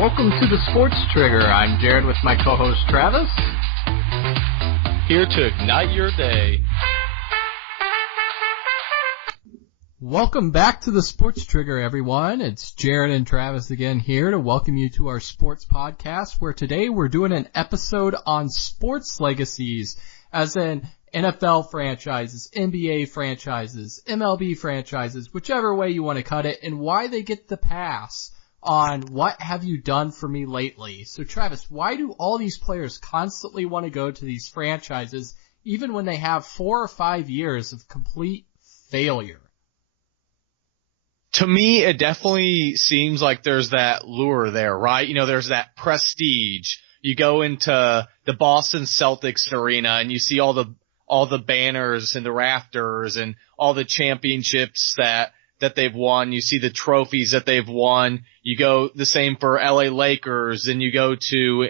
Welcome to the Sports Trigger. I'm Jared with my co-host Travis. Here to ignite your day. Welcome back to the Sports Trigger, everyone. It's Jared and Travis again here to welcome you to our sports podcast, where today we're doing an episode on sports legacies, as in NFL franchises, NBA franchises, MLB franchises, whichever way you want to cut it, and why they get the pass on what have you done for me lately. So Travis, why do all these players constantly want to go to these franchises even when they have 4 or 5 years of complete failure? To me, it definitely seems like there's that lure there, right? You know, there's that prestige. You go into the Boston Celtics arena and you see all the banners and the rafters and all the championships that they've won. You see the trophies that they've won. You go the same for LA Lakers, and you go to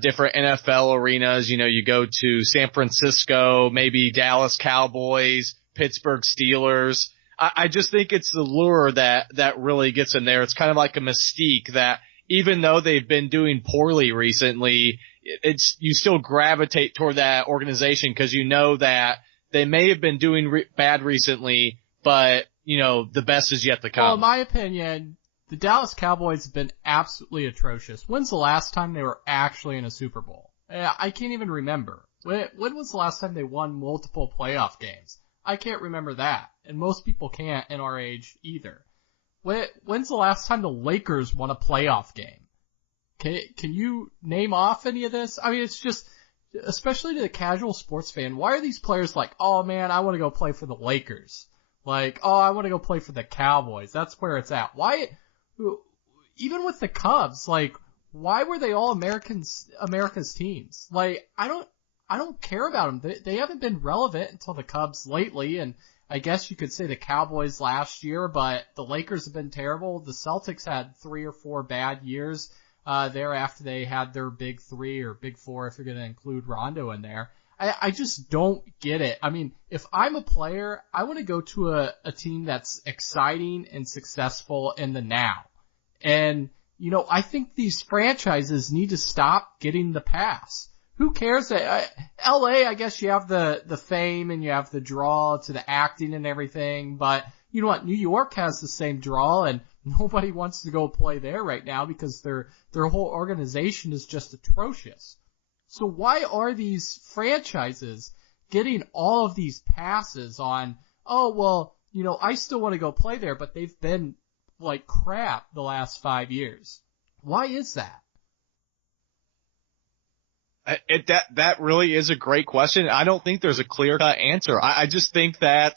different NFL arenas. You know, you go to San Francisco, maybe Dallas Cowboys, Pittsburgh Steelers. I just think it's the lure that really gets in there. It's kind of like a mystique that even though they've been doing poorly recently, you still gravitate toward that organization because you know that they may have been doing bad recently, but you know, the best is yet to come. Well, in my opinion, the Dallas Cowboys have been absolutely atrocious. When's the last time they were actually in a Super Bowl? I can't even remember. When was the last time they won multiple playoff games? I can't remember that. And most people can't in our age either. When's the last time the Lakers won a playoff game? Can you name off any of this? I mean, it's just, especially to the casual sports fan, why are these players like, oh man, I want to go play for the Lakers? Like, oh, I want to go play for the Cowboys. That's where it's at. Why, even with the Cubs, like, why were they all America's teams? Like, I don't care about them. They haven't been relevant until the Cubs lately, and I guess you could say the Cowboys last year, but the Lakers have been terrible. The Celtics had 3 or 4 bad years there after they had their big 3 or big 4 if you're going to include Rondo in there. I just don't get it. I mean, if I'm a player, I want to go to a team that's exciting and successful in the now. And, you know, I think these franchises need to stop getting the pass. Who cares that LA, I guess you have the fame and you have the draw to the acting and everything, but you know what? New York has the same draw and nobody wants to go play there right now because their whole organization is just atrocious. So why are these franchises getting all of these passes on, oh, well, you know, I still want to go play there, but they've been like crap the last 5 years. Why is that? That really is a great question. I don't think there's a clear-cut answer. I just think that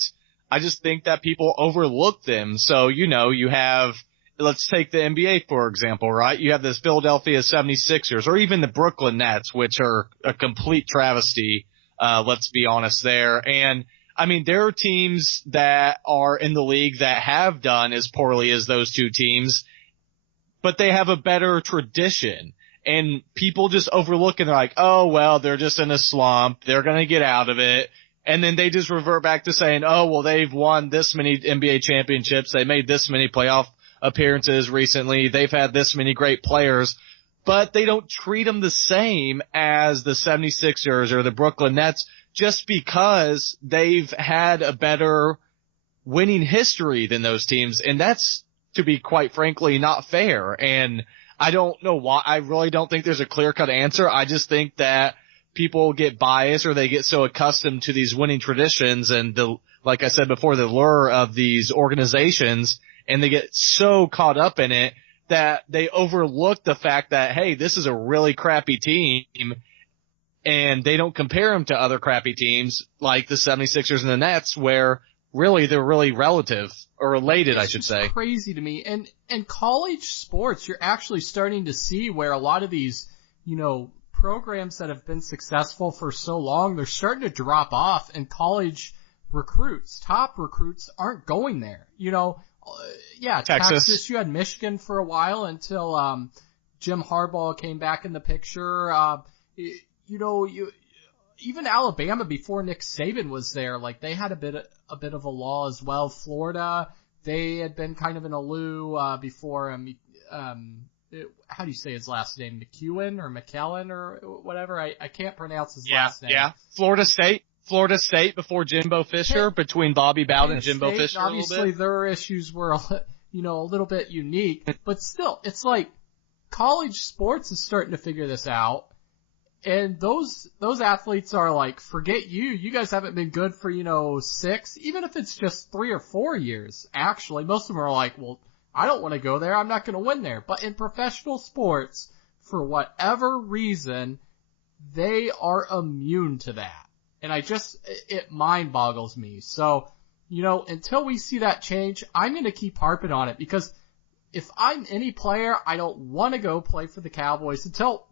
people overlook them. So, you know, you have, let's take the NBA, for example, right? You have this Philadelphia 76ers or even the Brooklyn Nets, which are a complete travesty. Let's be honest there. And I mean, there are teams that are in the league that have done as poorly as those two teams, but they have a better tradition. And people just overlook and they're like, oh, well, they're just in a slump. They're going to get out of it. And then they just revert back to saying, oh, well, they've won this many NBA championships. They made this many playoff appearances recently. They've had this many great players, but they don't treat them the same as the 76ers or the Brooklyn Nets just because they've had a better winning history than those teams. And that's, to be quite frankly, not fair. And I don't know why. I really don't think there's a clear-cut answer. I just think that people get biased or they get so accustomed to these winning traditions and like I said before, the lure of these organizations, and they get so caught up in it that they overlook the fact that, hey, this is a really crappy team, and they don't compare them to other crappy teams like the 76ers and the Nets, where really they're really relative or related, I should say. It's crazy to me. And in college sports, you're actually starting to see where a lot of these, you know, programs that have been successful for so long, they're starting to drop off, and college recruits, top recruits, aren't going there. You know, yeah, Texas, you had Michigan for a while until Jim Harbaugh came back in the picture. You know, even Alabama before Nick Saban was there, like they had a bit of a lull as well. Florida, they had been kind of in a loo before how do you say his last name? McEwen or McKellen or whatever. I can't pronounce his Yeah, last name. yeah. Florida State before Jimbo Fisher, between Bobby Bowden and Jimbo State, Fisher a little obviously bit. their issues were, a little bit unique, but still, it's like college sports is starting to figure this out. And those athletes are like, forget you. You guys haven't been good for, 6, even if it's just 3 or 4 years. Actually, most of them are like, well, I don't want to go there. I'm not going to win there. But in professional sports, for whatever reason, they are immune to that. And it mind boggles me. So, until we see that change, I'm going to keep harping on it, because if I'm any player, I don't want to go play for the Cowboys until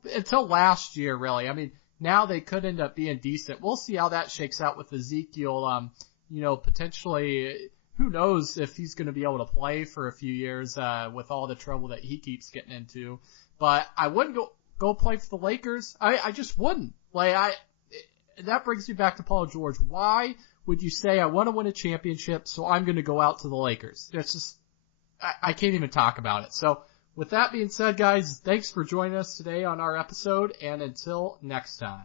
last year, really. I mean, now they could end up being decent. We'll see how that shakes out with Ezekiel. Potentially, who knows if he's going to be able to play for a few years, with all the trouble that he keeps getting into. But I wouldn't go play for the Lakers. I just wouldn't. That brings me back to Paul George. Why would you say I want to win a championship, so I'm going to go out to the Lakers? That's just, I can't even talk about it. So with that being said, guys, thanks for joining us today on our episode, and until next time.